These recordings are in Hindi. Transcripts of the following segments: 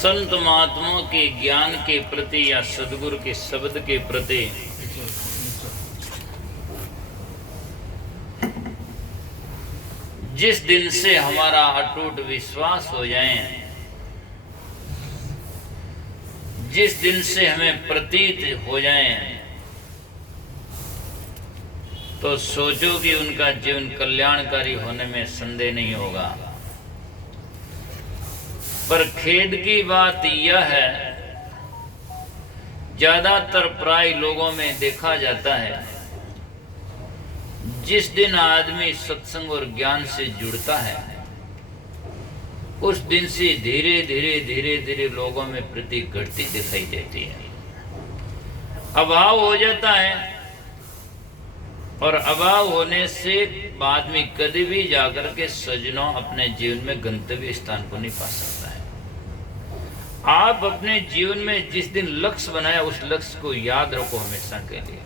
संत महात्माओं के ज्ञान के प्रति या सदगुरु के शब्द के प्रति जिस दिन से हमारा अटूट विश्वास हो जाए, जिस दिन से हमें प्रतीत हो जाए, तो सोचो कि उनका जीवन कल्याणकारी होने में संदेह नहीं होगा। पर खेद की बात यह है, ज्यादातर प्राय लोगों में देखा जाता है, जिस दिन आदमी सत्संग और ज्ञान से जुड़ता है, उस दिन से धीरे धीरे लोगों में प्रति घटती दिखाई देती है। अभाव हो जाता है, और अभाव होने से आदमी कभी भी जाकर के सज्जनों अपने जीवन में गंतव्य स्थान को नहीं पा सकता है। आप अपने जीवन में जिस दिन लक्ष्य बनाया, उस लक्ष्य को याद रखो हमेशा के लिए।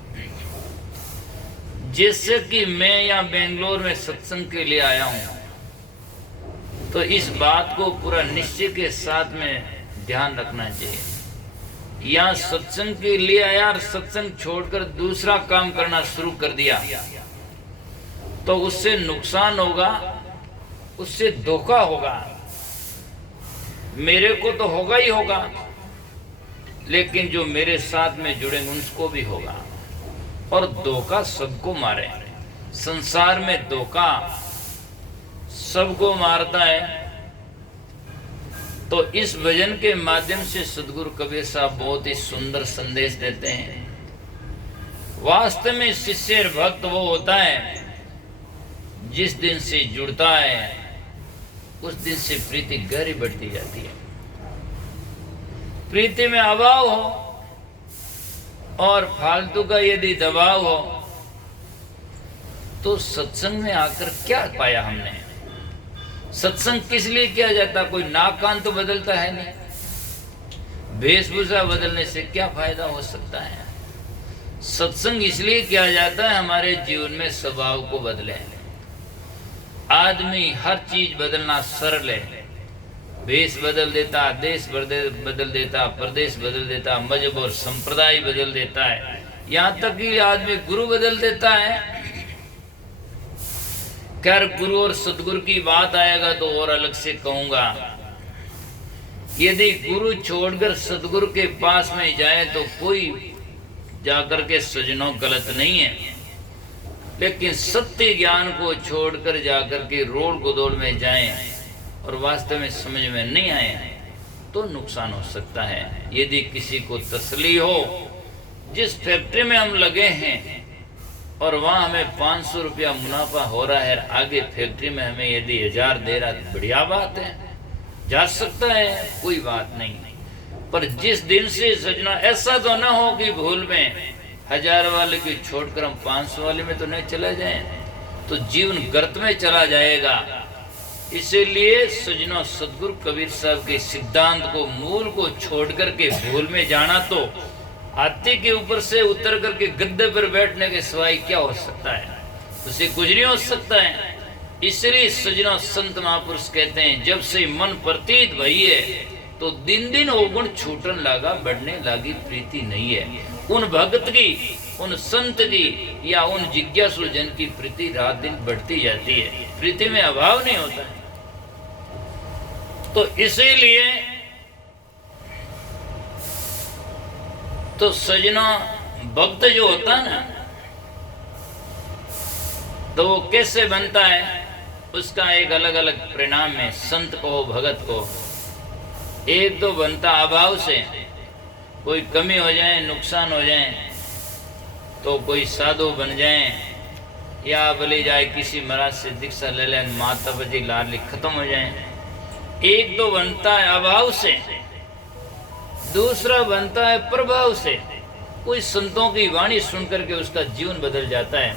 जैसे कि मैं यहाँ बेंगलोर में सत्संग के लिए आया हूं, तो इस बात को पूरा निश्चय के साथ में ध्यान रखना चाहिए। यहाँ सत्संग के लिए आया और सत्संग छोड़कर दूसरा काम करना शुरू कर दिया, तो उससे नुकसान होगा, उससे धोखा होगा। मेरे को तो होगा ही होगा, लेकिन जो मेरे साथ में जुड़ेंगे उनको भी होगा। और धोखा सबको मारे, संसार में धोखा सबको मारता है। तो इस भजन के माध्यम से सदगुरु कबीर साहब बहुत ही सुंदर संदेश देते हैं। वास्तव में शिष्य और भक्त वो होता है जिस दिन से जुड़ता है, उस दिन से प्रीति गहरी बढ़ती जाती है। प्रीति में अभाव हो और फालतू का यदि दबाव हो, तो सत्संग में आकर क्या पाया हमने? सत्संग किस लिए किया जाता? कोई नाक कान तो बदलता है नहीं। वेशभूषा बदलने से क्या फायदा हो सकता है? सत्संग इसलिए किया जाता है हमारे जीवन में स्वभाव को बदले। आदमी हर चीज बदलना सरल है। वेश बदल देता, देश बदल देता, प्रदेश बदल देता, मजहब और संप्रदाय बदल देता है, यहाँ तक कि आदमी गुरु बदल देता है। खैर, गुरु और सदगुरु की बात आएगा तो और अलग से कहूंगा। यदि गुरु छोड़कर सदगुरु के पास में जाए तो कोई जाकर के सज्जनों गलत नहीं है, लेकिन सत्य ज्ञान को छोड़कर जाकर के रोड गोदौड़ में जाएं और वास्तव में समझ में नहीं आए तो नुकसान हो सकता है। यदि किसी को तसल्ली हो, जिस फैक्ट्री में हम लगे हैं और वहां हमें 500 रुपया मुनाफा हो रहा है, आगे फैक्ट्री में हमें यदि 1000 दे रहा तो बढ़िया बात है, जा सकता है, कोई बात नहीं। पर जिस दिन से सजना ऐसा तो ना हो कि भूल में 1000 वाले की छोड़कर हम 500 वाले में तो नहीं चला जाए, तो जीवन गर्त में चला जाएगा। इसीलिए सज्जनों, सदगुरु कबीर साहब के सिद्धांत को, मूल को छोड़ करके भूल में जाना तो हाथी के ऊपर से उतर करके गद्दे पर बैठने के सिवाय क्या हो सकता है? उसे कुछ नहीं हो सकता है। इसलिए सज्जनों, संत महापुरुष कहते हैं, जब से मन प्रतीत भई है तो दिन दिन अवगुण छूटन लागा, बढ़ने लागी प्रीति नहीं है। उन भक्त की, उन संत की या उन जिज्ञासु जन की प्रीति रात दिन बढ़ती जाती है। प्रीति में अभाव नहीं होता है। तो इसीलिए तो सज्जनों, भक्त जो होता है ना, तो वो कैसे बनता है, उसका एक अलग अलग परिणाम है। संत को, भगत को, एक तो बनता अभाव से, कोई कमी हो जाए, नुकसान हो जाए तो कोई साधु बन जाए या बली जाए, किसी महाराज से दीक्षा ले लें, माता पिता लाडली खत्म हो जाए। एक तो बनता है अभाव से, दूसरा बनता है प्रभाव से। कोई संतों की वाणी सुनकर के उसका जीवन बदल जाता है,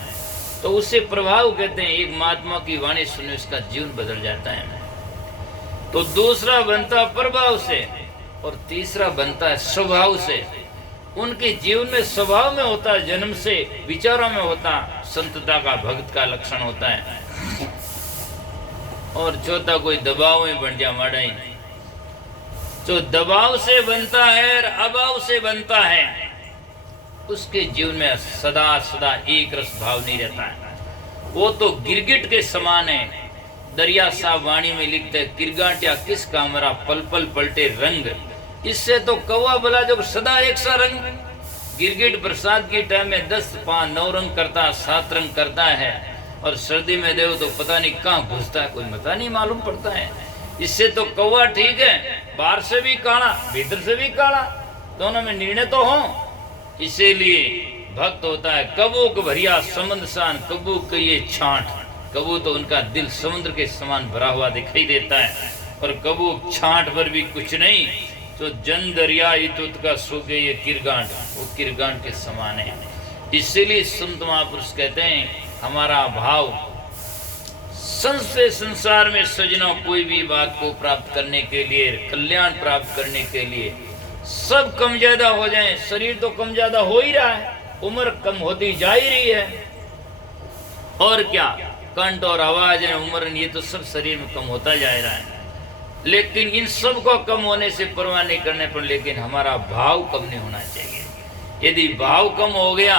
तो उसे प्रभाव कहते हैं। एक महात्मा की वाणी सुने उसका जीवन बदल जाता है। तो दूसरा बनता प्रभाव से और तीसरा बनता है स्वभाव से। उनके जीवन में स्वभाव में होता है, जन्म से विचारों में होता, संतता का, भक्त का लक्षण होता है। और चौथा कोई दबाव में बन जा माड़ा ही। जो दबाव से बनता है और अभाव से बनता है, उसके जीवन में सदा सदा एक रस भाव नहीं रहता है। वो तो गिरगिट के समान है। दरिया साहब वाणी में लिखते हैं, किरगाटिया किस कामरा पल पल पलटे रंग। इससे तो कौवा बोला जो सदा एक सा रंग। गिरगिट बरसात की टाइम में 10 5 9 रंग करता, 7 रंग करता है, और सर्दी में देखो तो पता नहीं कहाँ घुसता है, कोई पता नहीं मालूम पड़ता है। इससे तो कौवा ठीक है, बाहर से भी काला भीतर से भी काला, दोनों में निर्णय तो हो। इसीलिए भक्त होता है कबू को भरिया समुद्र सान, कबू के ये छांट। कबू तो उनका दिल समुद्र के समान भरा हुआ दिखाई देता है, और कबू छांट पर भी कुछ नहीं, तो जन दरिया तुत का सूखे ये किरगांठ, वो किरगांठ के समान है। इसीलिए संत महापुरुष कहते हैं हमारा भाव संसार में सजना कोई भी बात को प्राप्त करने के लिए, कल्याण प्राप्त करने के लिए सब कम ज्यादा हो जाए। शरीर तो कम ज्यादा हो ही रहा है, उम्र कम होती जा ही रही है, और क्या कंठ और आवाज है उम्र, ये तो सब शरीर में कम होता जा रहा है। लेकिन इन सब को कम होने से परवाह नहीं करने पर, लेकिन हमारा भाव कम नहीं होना चाहिए। यदि भाव कम हो गया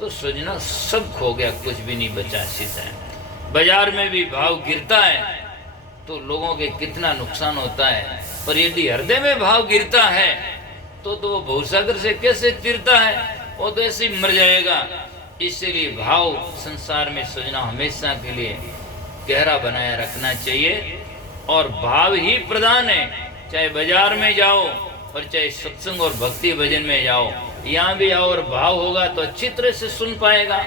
तो सजना सब खो गया, कुछ भी नहीं बचा सीधा है। बाजार में भी भाव गिरता है तो लोगों के कितना नुकसान होता है, पर यदि हृदय में भाव गिरता है तो वो भवसागर से कैसे तिरता है, वो तो ऐसे ही मर जाएगा। इसलिए भाव संसार में सजना हमेशा के लिए गहरा बनाए रखना चाहिए, और भाव ही प्रधान है। चाहे बाजार में जाओ और चाहे सत्संग और भक्ति भजन में जाओ, यहाँ भी आओ और भाव होगा तो अच्छी तरह से सुन पाएगा,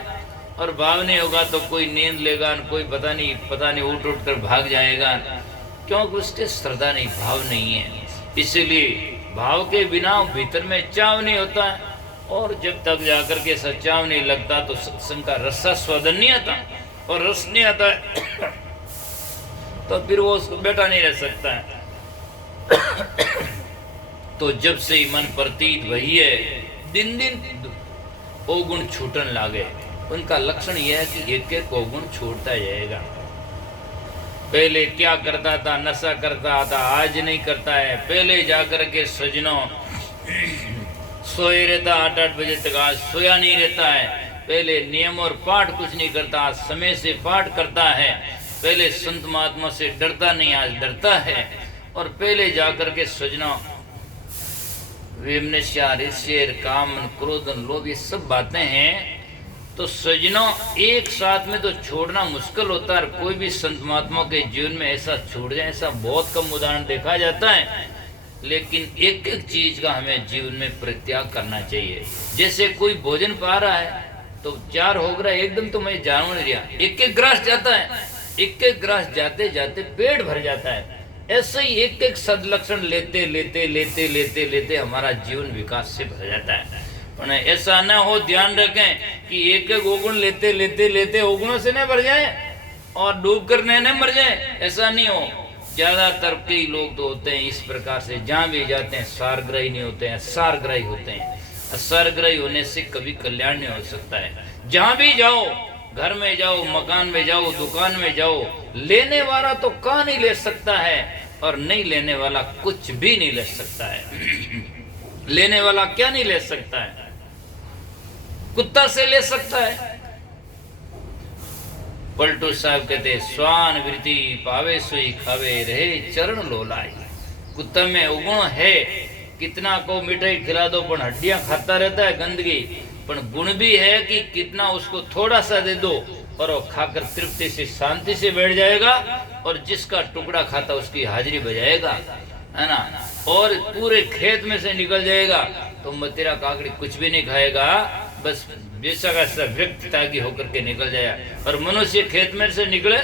और भाव नहीं होगा तो कोई नींद लेगा, कोई पता नहीं उठ कर भाग जाएगा, क्योंकि उसके श्रद्धा नहीं, भाव नहीं है। इसलिए भाव के बिना भीतर में चाव नहीं होता है, और जब तक जाकर के सच्चाव नहीं लगता तो सत्संग का रसा स्वादन नहीं आता, और रस नहीं आता है तो फिर वो उसको बैठा नहीं रह सकता है। तो जब से ही मन प्रतीत वही है, दिन दिन अवगुण छूटन लागे। उनका लक्षण यह है कि एक एक अवगुण छूटता जाएगा। पहले क्या करता था, नशा करता था, आज नहीं करता है। पहले जाकर के सजनों सोए रहता 8-8 बजे तक, आज सोया नहीं रहता है। पहले नियम और पाठ कुछ नहीं करता, आज समय से पाठ करता है। पहले संत महात्मा से डरता नहीं, आज डरता है। और पहले जाकर के सजना विमनस्या, ईर्ष्या, काम, क्रोध, लोभ, ये सब बातें हैं, तो सजनों एक साथ में तो छोड़ना मुश्किल होता है। कोई भी संत महात्मा के जीवन में ऐसा छूट जाए, ऐसा बहुत कम उदाहरण देखा जाता है। लेकिन एक एक चीज का हमें जीवन में परित्याग करना चाहिए। जैसे कोई भोजन पा रहा है तो 4 हो गया, एकदम तो मैं जानू नहीं रहा, एक एक ग्रास जाता है, एक एक ग्रास जाते जाते पेट भर जाता है। ऐसे ही एक एक सदलक्षण लेते लेते लेते लेते लेते हमारा जीवन विकास से भर जाता है। पर ऐसा न हो, ध्यान रखें कि एक एक अवगुण लेते लेते लेते अवगुणों से न भर जाए और डूब कर न मर जाए, ऐसा नहीं हो। ज्यादातर कई लोग तो होते हैं इस प्रकार से, जहाँ भी जाते हैं सारग्राही नहीं होते हैं, सारग्राही होते हैं। सारग्राही होने से कभी कल्याण नहीं हो सकता है। जहाँ भी जाओ, घर में जाओ, मकान में जाओ, दुकान में जाओ, लेने वाला तो कहाँ नहीं ले सकता है, और नहीं लेने वाला कुछ भी नहीं ले सकता है। लेने वाला क्या नहीं ले सकता है? कुत्ता से ले सकता है। पलटू साहब कहते स्वान वृत्ति पावे सोई खावे रहे चरण लोलाई। कुत्ता में अवगुण है, कितना को मिठाई खिला दो पण हड्डियां खाता रहता है, गंदगी। पण गुण भी है कि कितना उसको थोड़ा सा दे दो और वो खाकर तृप्ति से शांति से बैठ जाएगा, और जिसका टुकड़ा खाता उसकी हाजिरी बजाएगा, है ना। और पूरे खेत में से निकल जाएगा तो मतेरा काकड़ी कुछ भी नहीं खाएगा, बस जैसा का व्यक्ति ताकि होकर के निकल जाए। और मनुष्य खेत में से निकले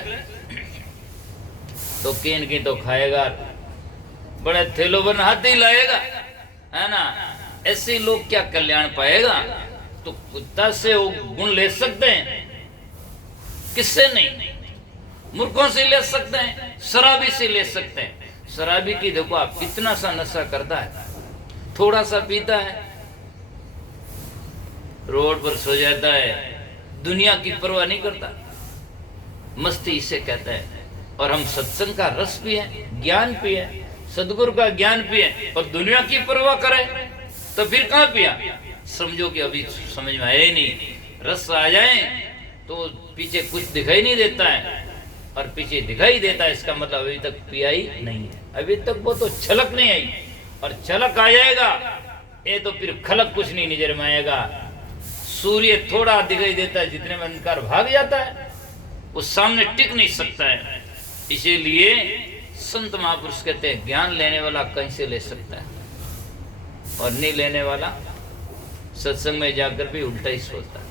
तो केन की तो खाएगा, बड़े थैलों पर हाथ ही लाएगा, है ना। ऐसे लोग क्या कल्याण पाएगा? तो कुत्ता से वो गुण ले सकते हैं, किससे नहीं? मूर्खों से ले सकते हैं, शराबी से ले सकते हैं। शराबी की देखो आप कितना सा नशा करता है, थोड़ा सा पीता है, रोड पर सो जाता है, दुनिया की परवाह नहीं करता। मस्ती इसे कहते हैं। और हम सत्संग का रस भी है, ज्ञान भी है, सदगुरु का ज्ञान पिए और दुनिया की परवाह करे तो फिर कहाँ पिया? समझो कि अभी समझ में आया ही नहीं। रस आ जाए तो पीछे कुछ दिखाई नहीं देता है, और पीछे दिखाई देता है इसका मतलब अभी तक पिया ही नहीं है, अभी तक वो तो छलक नहीं आई, और छलक आ जाएगा ये तो फिर खलक कुछ नहीं नजर में आएगा। सूर्य थोड़ा दिखाई देता है, जितने में अंधकार भाग जाता है, वो सामने टिक नहीं सकता है। इसीलिए संत महापुरुष कहते हैं ज्ञान लेने वाला कहीं से ले सकता है, और नहीं लेने वाला सत्संग में जाकर भी उल्टा ही सोचता है।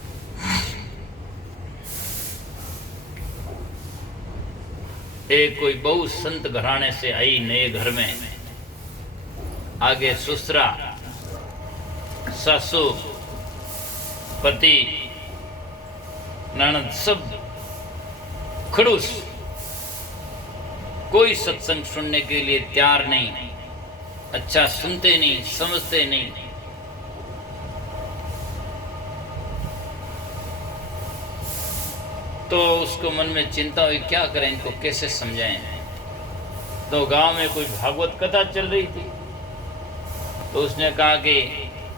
एक कोई बहु संत घराने से आई नए घर में, आगे ससुरा, सासू, पति, ननद सब खड़ूस, कोई सत्संग सुनने के लिए तैयार नहीं, अच्छा सुनते नहीं, समझते नहीं। तो उसको मन में चिंता हुई क्या करें, इनको कैसे समझाएं। तो गांव में कोई भागवत कथा चल रही थी, तो उसने कहा कि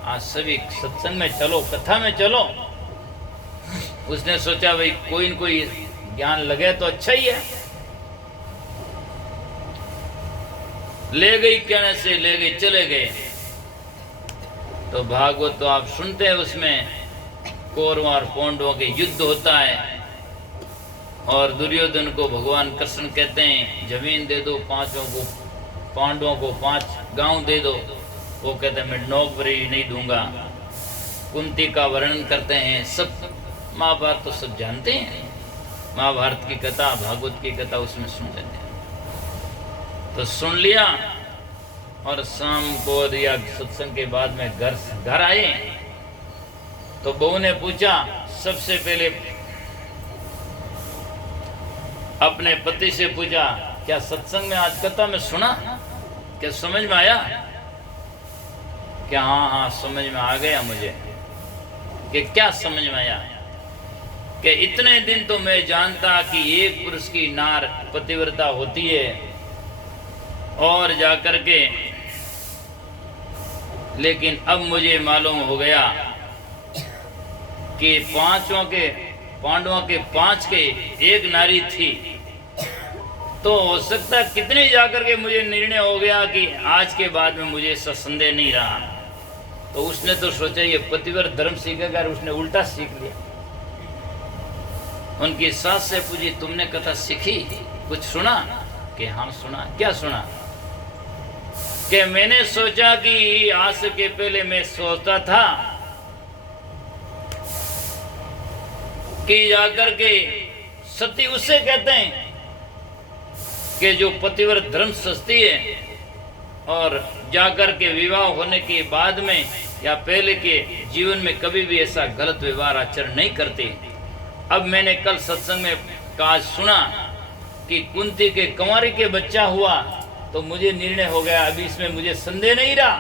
आज सभी सत्संग में चलो, कथा में चलो। उसने सोचा भाई कोई न कोई ज्ञान लगे तो अच्छा ही है। ले गई, कहने से ले गई, चले गए। तो भागवत तो आप सुनते हैं, उसमें कौरवों और पांडवों के युद्ध होता है, और दुर्योधन को भगवान कृष्ण कहते हैं जमीन दे दो पांचों को, पांडवों को 5 गांव दे दो। वो कहते हैं मैं नौकरी नहीं दूंगा। कुंती का वर्णन करते हैं, सब महाभारत तो सब जानते हैं, महाभारत की कथा, भागवत की कथा उसमें सुन लेते हैं। तो सुन लिया, और शाम को या सत्संग के बाद में घर आए, तो बहू ने पूछा, सबसे पहले अपने पति से पूछा, क्या सत्संग में आज कथा में सुना, क्या समझ में आया? क्या हाँ समझ में आ गया मुझे। कि क्या समझ में आया? कि इतने दिन तो मैं जानता कि एक पुरुष की नार पतिव्रता होती है, और जाकर के लेकिन अब मुझे मालूम हो गया कि पांडवों के 5 के एक नारी थी। तो हो सकता है कितने जाकर के मुझे निर्णय हो गया कि आज के बाद में मुझे ऐसा संदेह नहीं रहा। तो उसने तो सोचा ये पतिव्रत धर्म सीखेगा, उसने उल्टा सीख लिया। उनकी सास से पूछी, तुमने कथा सीखी, कुछ सुना? कि हाँ सुना। क्या सुना? कि मैंने सोचा कि आज के पहले मैं सोचता था कि जाकर के सती उससे कहते हैं कि जो पतिव्रत धर्म सस्ती है, और जाकर के विवाह होने के बाद में या पहले के जीवन में कभी भी ऐसा गलत व्यवहार आचरण नहीं करते। अब मैंने कल सत्संग में कहा सुना कि कुंती के कुंवारी के बच्चा हुआ, तो मुझे निर्णय हो गया, अभी इसमें मुझे संदेह नहीं रहा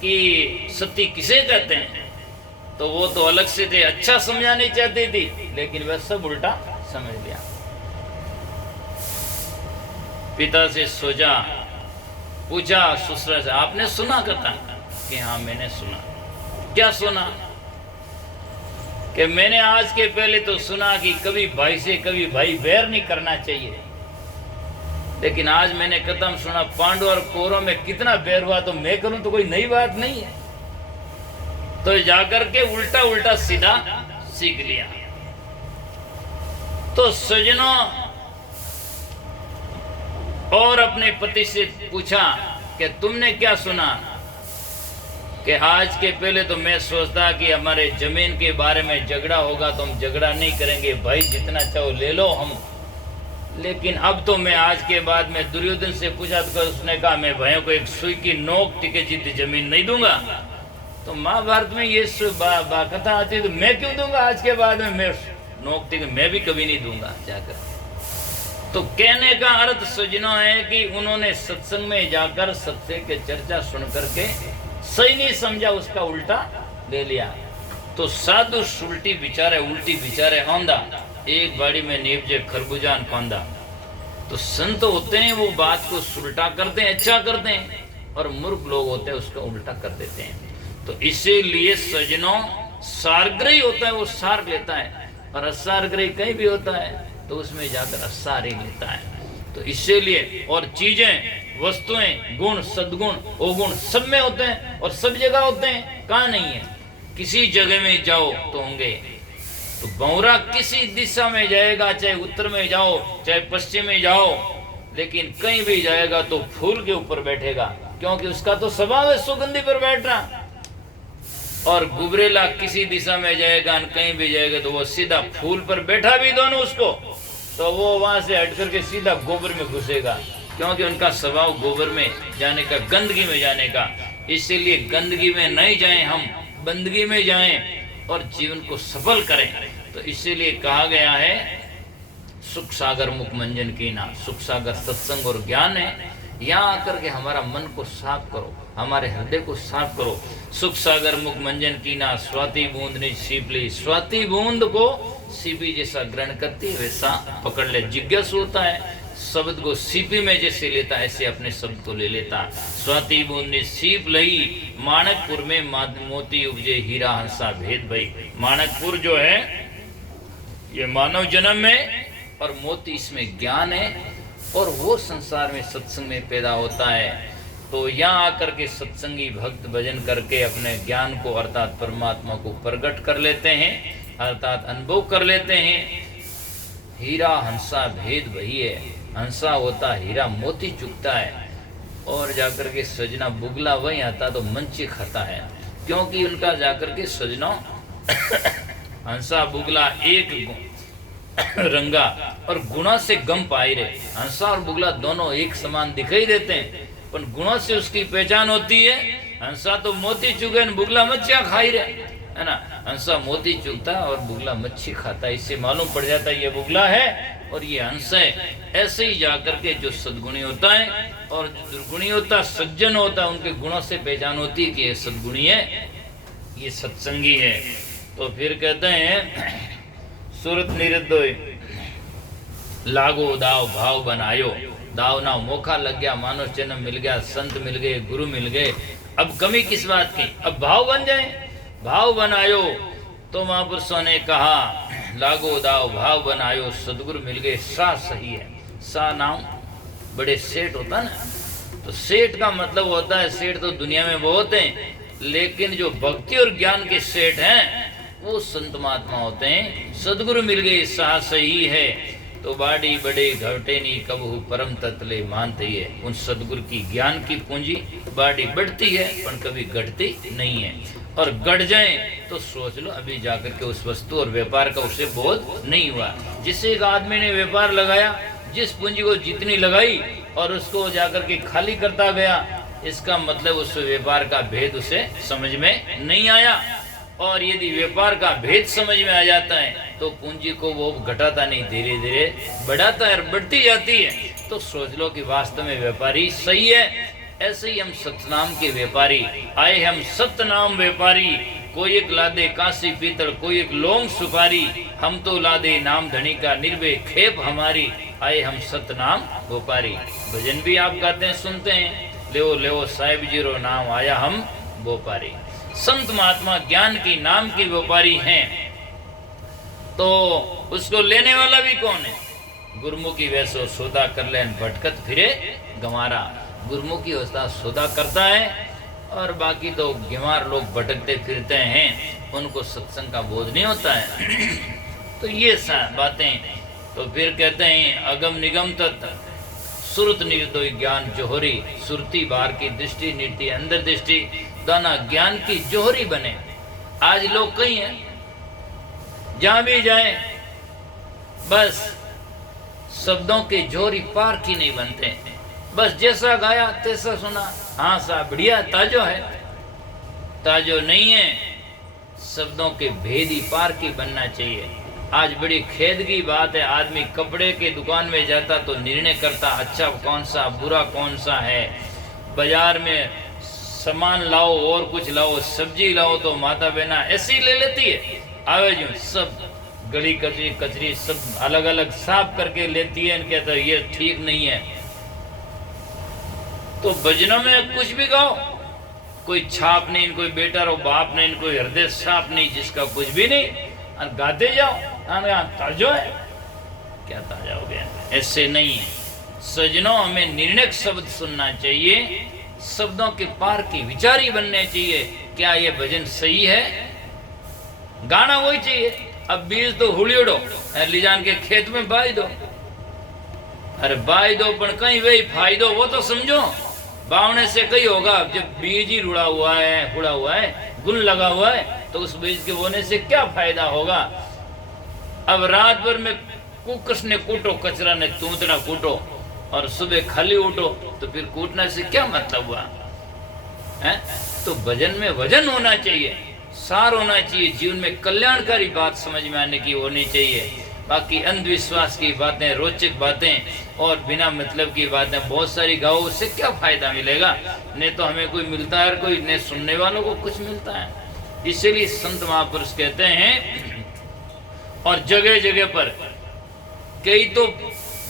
कि सती किसे कहते हैं। तो वो तो अलग से थे, अच्छा समझानी चाहती थी, लेकिन वह सब उल्टा समझ लिया। पिता से सोचा, पूछा ससुरा से, आपने सुना कथा? कि हाँ मैंने सुना। क्या सुना? कि मैंने आज के पहले तो सुना कि कभी भाई से कभी भाई बैर नहीं करना चाहिए, लेकिन आज मैंने कथा में सुना पांडव और कौरव में कितना बैर हुआ, तो मैं करूं तो कोई नई बात नहीं है। तो जाकर के उल्टा उल्टा सीधा सीख लिया। तो सज्जनों, और अपने पति से पूछा कि तुमने क्या सुना? कि आज के पहले तो मैं सोचता कि हमारे जमीन के बारे में झगड़ा होगा तो हम झगड़ा नहीं करेंगे, भाई जितना चाहो ले लो हम। लेकिन अब तो मैं आज के बाद में दुर्योधन से पूछा तो उसने कहा मैं भाइयों को एक सुई की नोक टिके जितनी जमीन नहीं दूंगा। तो महाभारत में ये कथा आती है, तो मैं क्यों दूंगा? आज के बाद में मैं नोक टिके मैं भी कभी नहीं दूंगा जाकर। तो कहने का अर्थ सज्जनों है कि उन्होंने सत्संग में जाकर सत्य के चर्चा सुन करके सही नहीं समझा, उसका उल्टा ले लिया। तो साधु उल्टी विचारे आंदा, एक बाड़ी में नीपजे खरबूजान पांदा। तो संत होते हैं वो बात को उल्टा करते हैं, अच्छा करते हैं, और मूर्ख लोग होते हैं उसका उल्टा कर देते हैं। तो इसीलिए सज्जनों, सारग्रही होता है वो सार लेता है, और असारग्रही कहीं भी होता है तो उसमें जाकर असार ही लेता है। तो इसीलिए, और चीजें, वस्तुएं, गुण, सद्गुण, अवगुण सब में होते हैं और सब जगह होते हैं। कहाँ नहीं है? किसी जगह में जाओ तो होंगे। तो भंवरा किसी दिशा में जाएगा, चाहे उत्तर में जाओ चाहे पश्चिम में जाओ, लेकिन कहीं भी जाएगा तो फूल के ऊपर बैठेगा, क्योंकि उसका तो स्वभाव है सुगंधी पर बैठना। और गुबरेला किसी दिशा में जाएगा, कहीं भी जाएगा तो वो सीधा फूल पर बैठा भी दोनों उसको, तो वो वहां से हट करके सीधा गोबर में घुसेगा, क्योंकि उनका स्वभाव गोबर में जाने का, गंदगी में जाने का। इसीलिए गंदगी में नहीं जाएं, हम बंदगी में जाएं और जीवन को सफल करें। तो इसीलिए कहा गया है सुख सागर मुख मंजन कीना। सुख सागर सत्संग और ज्ञान है। यहाँ आकर के हमारा मन को साफ करो, हमारे हृदय को साफ करो। सुख सागर मुख मंजन कीना, स्वाति बूंद निज सीप ली। स्वाति बूंद को सीपी जैसा ग्रहण करती है वैसा पकड़ ले। जिज्ञासु होता है, शब्द को सीपी में जैसे लेता है ऐसे अपने शब्द को ले लेता। स्वाति बूंद निज सीप लई, माणकपुर में मोती उपजे हीरा हंसा भेद भई। माणकपुर जो है ये मानव जन्म में, और मोती इसमें ज्ञान है, और वो संसार में सत्संग में पैदा होता है। तो यहाँ आकर के सत्संगी भक्त भजन करके अपने ज्ञान को अर्थात परमात्मा को प्रकट कर लेते हैं, अर्थात अनुभव कर लेते हैं। हीरा हंसा भेद वही है। हंसा होता हीरा, मोती चुगता है, और जाकर के सजना बुगला वही आता तो मंची खाता है, क्योंकि उनका जाकर के सजनों हंसा बुगला एक रंगा और गुणों से गम पाई रहे। हंसा और बुगला दोनों एक समान दिखाई देते हैं, पर गुणों से उसकी पहचान होती है। हंसा तो मोती चुगे, बुगला मच्छियां खाई रहे, है ना। हंसा मोती चुगता और बुगला मच्छी खाता है, इससे मालूम पड़ जाता है ये बुगला है और ये हंस है। ऐसे ही जाकर के जो सद्गुणी होता है और जो दुर्गुणी होता, सज्जन होता है, उनके गुणों से पहचान होती है कि ये सद्गुणी है, ये सत्संगी है। तो फिर कहते हैं सूरत निरुद्धोय लागो दाव भाव बनायो। दाव ना मौका लग गया, मानव जन्म मिल गया, संत मिल गए, गुरु मिल गए, अब कमी किस बात की, अब भाव बन जाए। भाव बनायो तो महापुरुषों ने कहा लागो दाव भाव बनायो, सदगुरु मिल गए, सा सही है। सा नाम बड़े सेठ होता ना, तो सेठ का मतलब होता है, सेठ तो दुनिया में बहुत हैं, लेकिन जो भक्ति और ज्ञान के सेठ हैं वो संत महात्मा होते हैं। सदगुरु मिल गए सा सही है, तो बाड़ी बड़े घटे नहीं कबहू परम तत्ले मानते है। उन सदगुरु की ज्ञान की पूंजी बाड़ी बढ़ती है पर कभी घटती नहीं है, और घट जाए तो सोच लो अभी जाकर के उस वस्तु और व्यापार का उसे बोध नहीं हुआ। जिस एक आदमी ने व्यापार लगाया, जिस पूंजी को जितनी लगाई और उसको जाकर के खाली करता गया, इसका मतलब उस व्यापार का भेद उसे समझ में नहीं आया। और यदि व्यापार का भेद समझ में आ जाता है तो पूंजी को वो घटाता नहीं, धीरे धीरे बढ़ाता है और बढ़ती जाती है। तो सोच लो कि वास्तव में व्यापारी सही है। ऐसे ही हम सतनाम के व्यापारी आए, हम सतनाम व्यापारी। कोई एक लादे कांसी पीतल, कोई एक लौंग सुपारी, हम तो लादे नाम धनी का निर्भय खेप हमारी। आए हम सतनाम व्यापारी। भजन भी आप गाते हैं, सुनते हैं, लेओ लेओ साहिब जीरो नाम आया हम व्यापारी। संत महात्मा ज्ञान की नाम की व्यापारी हैं, तो उसको लेने वाला भी कौन है? गुरमुखी वैसो सौदा कर लेन भटकत फिरे गंवारा। गुरमुखी होता सौदा करता है और बाकी तो गंवार लोग भटकते फिरते हैं, उनको सत्संग का बोध नहीं होता है। तो ये बातें। तो फिर कहते हैं अगम निगम तत् सुरत निर्दोय ज्ञान जोहरी। सुरती बाहर की दृष्टि, नीति अंदर दृष्टि, दाना ज्ञान की जोहरी बने। आज लोग कई हैं, जहां भी जाए बस शब्दों के जोहरी पार की नहीं बनते, बस जैसा गाया तैसा सुना, हाँ साहब बढ़िया ताजो है, ताजो नहीं है। शब्दों के भेदी पार की बनना चाहिए। आज बड़ी खेद की बात है, आदमी कपड़े के दुकान में जाता तो निर्णय करता अच्छा कौन सा बुरा कौन सा है। बाजार में सामान लाओ और कुछ लाओ, सब्जी लाओ तो माता बहना ऐसी ले लेती है, आवे जो सब गली कचरी कचरी सब अलग अलग साफ करके लेती है, कहता है ये ठीक नहीं है। तो भजनों में कुछ भी गाओ, कोई छाप नहीं, कोई बेटा रो बाप नहीं, कोई हृदय साफ नहीं, जिसका कुछ भी नहीं, और गाते जाओ। ताजो है क्या, ताजा हो गया? ऐसे नहीं है सजनों, हमें निर्णय शब्द सुनना चाहिए, शब्दों के पार की विचारी बनने चाहिए। क्या ये भजन सही है? गाना वही चाहिए। अब बीज तो हुलियोड़ो ले जान के खेत में बाई दो, अरे बाई दो, पर कहीं वही फायदो वो तो समझो। बावने से कहीं होगा, जब बीज ही रुड़ा हुआ है, गुल लगा हुआ है, तो उस बीज के बोने से क्या फायदा होगा? अब रात भर में कुकस ने कूटो, कचरा ने तूतना कूटो, और सुबह खाली उठो, तो फिर कूटने से क्या मतलब हुआ है? तो भजन में वजन होना चाहिए, सार होना चाहिए, जीवन में कल्याणकारी बात समझ में आने की होनी चाहिए। बाकी अंधविश्वास की बातें, रोचक बातें और बिना मतलब की बातें बहुत सारी गाओ, उससे क्या फायदा मिलेगा? न तो हमें कोई मिलता है, कोई न सुनने वालों को कुछ मिलता है। इसीलिए संत महापुरुष कहते हैं, और जगह जगह पर कई तो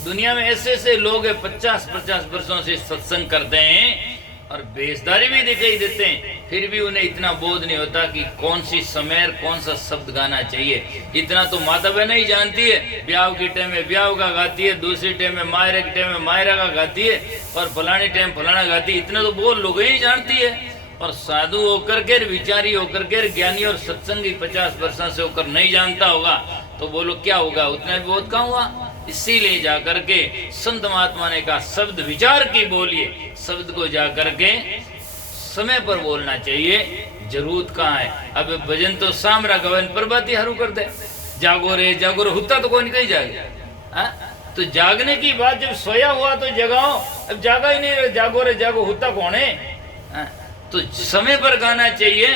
दुनिया में ऐसे ऐसे लोग हैं 50-50 वर्षों से सत्संग करते हैं और बेसदारी भी दिखाई देते हैं, फिर भी उन्हें इतना बोध नहीं होता कि कौन सी समय कौन सा शब्द गाना चाहिए। इतना तो माता बहन ही जानती है, ब्याह के टाइम में ब्याह का गाती है, दूसरी टाइम में मायरे के टाइम में मायरा का गाती है, और फलाने टाइम फलाना गाती है। इतना तो बहुत लोग ही जानती है। और साधु होकर के, विचारी होकर के, ज्ञानी और सत्संगी 50 वर्षों से होकर नहीं जानता होगा, तो बोलो क्या होगा? उतना भी बहुत कम हुआ। इसीलिए जाकर के संत महात्मा ने कहा, शब्द विचार की बोलिए, शब्द को जाकर के समय पर बोलना चाहिए। जरूरत कहाँ है? अब भजन तो सामरा गवन प्रभाती हरू कर दे, जागो रे हुत्ता तो कौन कहीं जागे। तो जागने की बात, जब सोया हुआ तो जगाओ, अब जागा ही नहीं, जागो रे जागो हुत्ता कौन है? तो समय पर गाना चाहिए।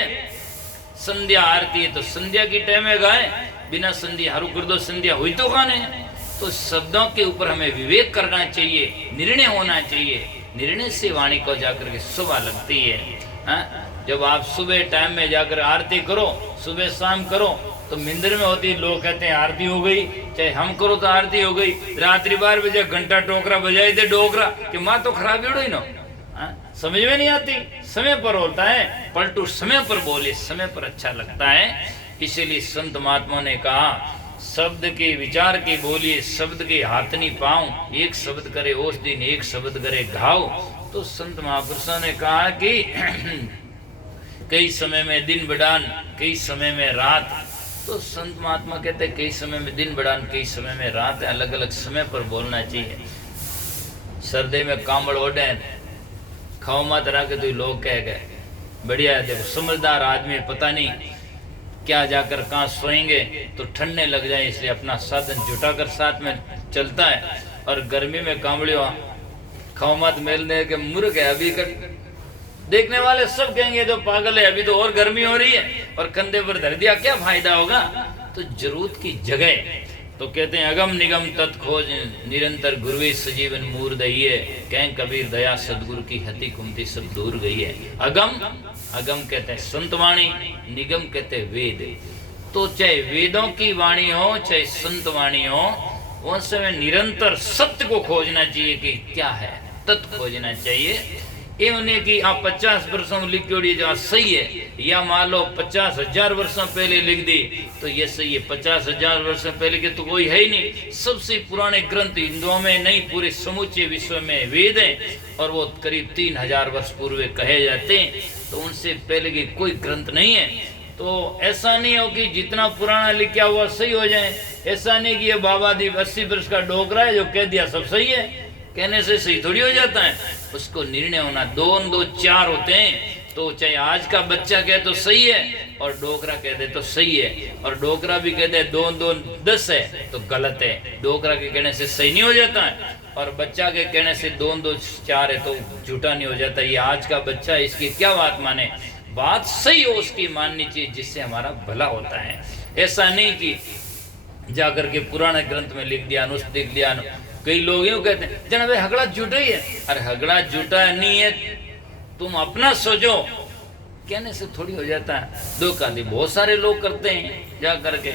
संध्या आरती है तो संध्या की टाइम में गाए, बिना संध्या हरू कर दो, संध्या हुई तो गाने। तो शब्दों के ऊपर हमें विवेक करना चाहिए, निर्णय होना चाहिए। निर्णय से वाणी को जाकर के सुबह लगती है। जब आप सुबह टाइम में जाकर आरती करो, सुबह शाम करो, तो मिंदर में होती, लोग कहते हैं आरती हो गई, चाहे हम करो तो आरती हो गई। रात्रि 12 बजे घंटा टोकरा बजाई दे डोकरा कि माँ तो खराब ही उड़ो ना, समझ में नहीं आती। समय पर होता है, पलटू समय पर बोले, समय पर अच्छा लगता है। इसीलिए संत महात्मा ने कहा, शब्द के विचार की बोलिए, शब्द के हाथ नहीं पाऊं, एक शब्द करे उस दिन, एक शब्द करे घाव। तो संत महापुरुषों ने कहा कि कई समय में दिन बढ़ान, कई समय में रात। तो संत महात्मा कहते हैं कई समय में दिन बढ़ान, कई समय में रात है, अलग अलग समय पर बोलना चाहिए। सर्दी में कांबड़ ओढ़े, खाओ मत रहा के तो लोग कह गए बढ़िया है। देखो समझदार आदमी पता नहीं क्या जाकर कहाँ सोएंगे तो ठंडने लग जाए, इसलिए अपना साधन जुटाकर साथ में चलता है। और गर्मी में कांबड़ियों खाओ मत मेल दे के मूर्ख है, अभी कर देखने वाले सब कहेंगे तो पागल है, अभी तो और गर्मी हो रही है और कंधे पर धर दिया, क्या फायदा होगा? तो जरूरत की जगह तो कहते हैं अगम निगम तत् खोज निरंतर गुरुवी सजीवन मूर दहिए, कहें कबीर दया सदगुरु की हति कुमति सब दूर गई है। अगम कहते हैं संत वाणी, निगम कहते हैं वेद। तो चाहे वेदों की वाणी हो चाहे संत वाणी हो, उन समय निरंतर सत्य को खोजना चाहिए कि क्या है, तत्व खोजना चाहिए। ये उन्हें कि आप 50 वर्षों में लिखी जो सही है, या मान लो 50,000 वर्षों पहले लिख दी तो ये सही है। 50,000 वर्षों पहले के तो कोई है ही नहीं। सबसे पुराने ग्रंथ हिंदुओं में नहीं, पूरे समूचे विश्व में वेद हैं, और वो करीब 3000 वर्ष पूर्व कहे जाते हैं। तो उनसे पहले की कोई ग्रंथ नहीं है। तो ऐसा नहीं हो कि जितना पुराना लिखा हुआ सही हो जाए। ऐसा नहीं कि ये बाबा दीप 80 वर्ष का डोकरा है जो कह दिया सब सही है, कहने से सही थोड़ी हो जाता है। उसको निर्णय होना, 2 2 4 होते हैं। तो चाहे आज का बच्चा कहे तो सही है और डोकरा कह दे तो सही है, और डोकरा भी कह दे 2 2 10 है तो गलत है। डोकरा के कहने से सही नहीं हो जाता है, और बच्चा के कहने से 2 2 4 है तो झूठा नहीं हो जाता। ये आज का बच्चा है, इसकी क्या बात माने? बात सही हो उसकी माननी चाहिए, जिससे हमारा भला होता है। ऐसा नहीं कि जाकर के पुराने ग्रंथ में लिख दिया, अनुष्ठ लिख दिया। कई लोग यूँ कहते हैं जना भाई हगड़ा झूठा ही है। अरे हगड़ा झूठा नहीं है, तुम अपना सोचो, कहने से थोड़ी हो जाता है। धोखा दी बहुत सारे लोग करते हैं जा करके।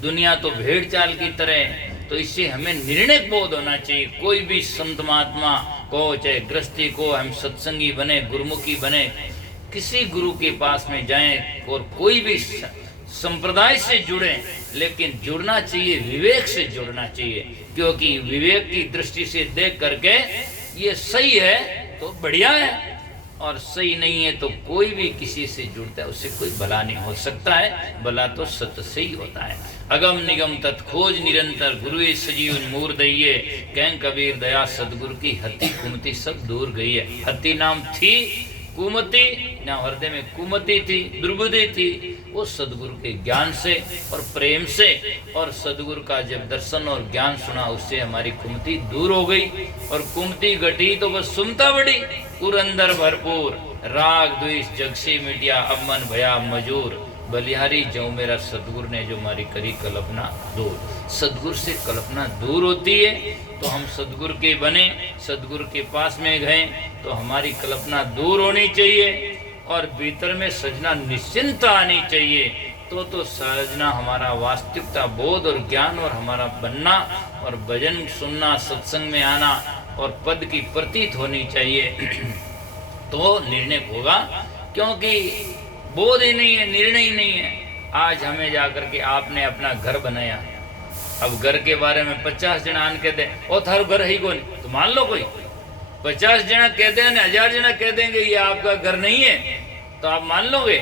दुनिया तो भेड़ चाल की तरह है। तो इससे हमें निर्णय बोध होना चाहिए। कोई भी संत महात्मा को, चाहे गृहस्थी को, हम सत्संगी बने, गुरुमुखी बने, किसी गुरु के पास में जाएं और कोई भी संप्रदाय से जुड़े, लेकिन जुड़ना चाहिए विवेक से जुड़ना चाहिए, क्योंकि विवेक की दृष्टि से देख करके ये सही है तो बढ़िया है, और सही नहीं है तो कोई भी किसी से जुड़ता है उससे कोई भला नहीं हो सकता है। भला तो सत्य से ही होता है। अगम निगम तत् खोज निरंतर, गुरुए सजीव मूर दइये, कह कबीर दया सदगुरु की, हत्ती कुमति सब दूर गई है। हत्ती नाम थी, कुमति ना हृदय में कुमति थी, दुर्बुद्धि थी, वो सदगुरु के ज्ञान से और प्रेम से और सदगुरु का जब दर्शन और ज्ञान सुना उससे हमारी कुमति दूर हो गई। और कुमति घटी तो बस सुमता बढ़ी, पुरंदर भरपूर, राग द्वेष जग से मिटिया, अब मन भया मजूर, बलिहारी जो मेरा सदगुरु ने जो हमारी करी कल्पना दूर। सदगुरु से कल्पना दूर होती है तो हम सदगुरु के बने, सदगुरु के पास में गए तो हमारी कल्पना दूर होनी चाहिए और भीतर में सजना निश्चिंतता आनी चाहिए। तो सजना हमारा वास्तविकता बोध और ज्ञान और हमारा बनना और भजन सुनना, सत्संग में आना और पद की प्रतीत होनी चाहिए तो निर्णय होगा, क्योंकि बोध ही नहीं है, निर्णय ही नहीं है। आज हमें जाकर के आपने अपना घर बनाया, अब घर के बारे में 50 जना आन कह दे ओ थारो घर ही कौन, तो मान लो कोई 50 जना कह दे, 1000 जना कह देंगे ये आपका घर नहीं है, तो आप मान लोगे?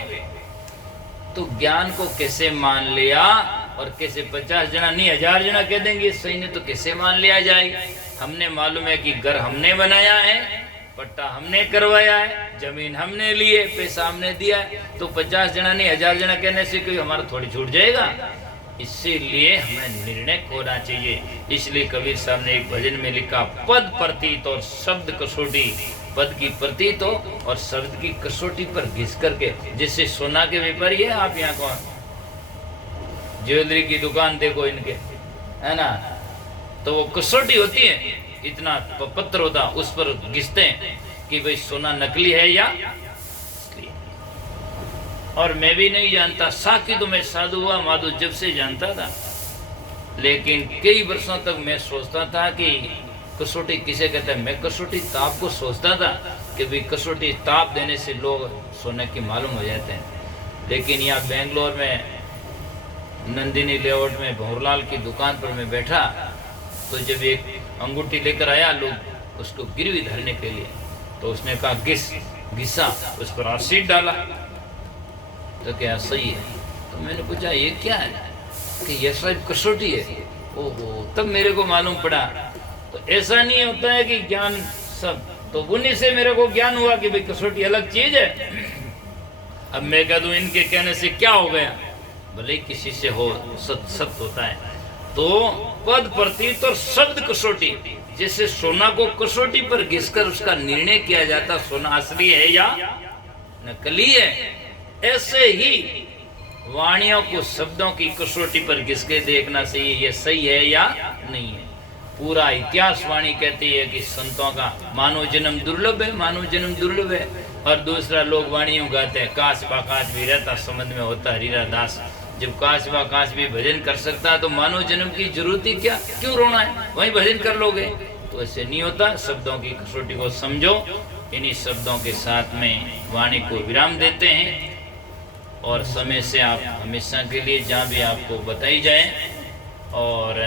तो ज्ञान को कैसे मान लिया, और कैसे 50 जना नहीं 1000 जना कह देंगे सही ने, तो कैसे मान लिया जाए? हमने मालूम है कि घर हमने बनाया है, पट्टा हमने करवाया है, जमीन हमने ली है, पैसा हमने दिया है, तो 50 जना नहीं 1000 जना कहने से कोई हमारा थोड़ी छूट जाएगा। इसीलिए हमें निर्णय होना चाहिए। इसलिए कबीर साहब ने एक भजन में लिखा, पद प्रतीत और शब्द कसौटी, पद की प्रतीत हो और शब्द की कसौटी पर घिस करके, जैसे सोना के व्यापारी है, आप यहाँ कौन ज्वेलरी की दुकान देखो इनके, है ना, तो वो कसौटी होती है, इतना पत्र होता, उस पर घिसते हैं कि भाई सोना नकली है या असली। और मैं भी नहीं जानता, साकी तो मैं साधु हुआ माधु जब से जानता था, लेकिन कई वर्षों तक मैं सोचता था कि कसौटी किसे कहते हैं। मैं कसौटी ताप को सोचता था कि भाई कसौटी ताप देने से लोग सोने की मालूम हो जाते हैं। लेकिन यहाँ बेंगलोर में नंदिनी लेआउट में भंवरलाल की दुकान पर मैं बैठा, तो जब एक अंगूठी लेकर आया लोग उसको गिरवी धरने के लिए, तो उसने कहा घिसा, उस पर एसिड डाला, तो क्या सही है? तो मैंने पूछा ये क्या है, कि ये सब कसौटी है। ओहो, तब मेरे को मालूम पड़ा। तो ऐसा नहीं होता है कि ज्ञान सब, तो उन्हीं से मेरे को ज्ञान हुआ कि भाई कसौटी अलग चीज है। अब मैं कह दूं इनके कहने से क्या हो गया, भले किसी से हो, सत्य होता है। तो पद प्रतीत और शब्द कसौटी, जैसे सोना को कसौटी पर घिसकर उसका निर्णय किया जाता सोना असली है या नकली है, ऐसे ही वाणियों को शब्दों की कसौटी पर घिस के देखना चाहिए ये सही है या नहीं है। पूरा इतिहास वाणी कहती है कि संतों का मानव जन्म दुर्लभ है, मानव जन्म दुर्लभ है। और दूसरा लोग वाणियों गाते हैं, काश बाकाश भी रहता संबंध में होता हीरा दास। जब काश बाकाश भी भजन कर सकता तो मानव जन्म की जरूरत ही क्या, क्यों रोना है, वहीं भजन कर लोगे। तो ऐसे नहीं होता, शब्दों की कसौटी को समझो। इन्हीं शब्दों के साथ में वाणी को विराम देते हैं और समय से आप हमेशा के लिए जहाँ भी आपको बताई जाए और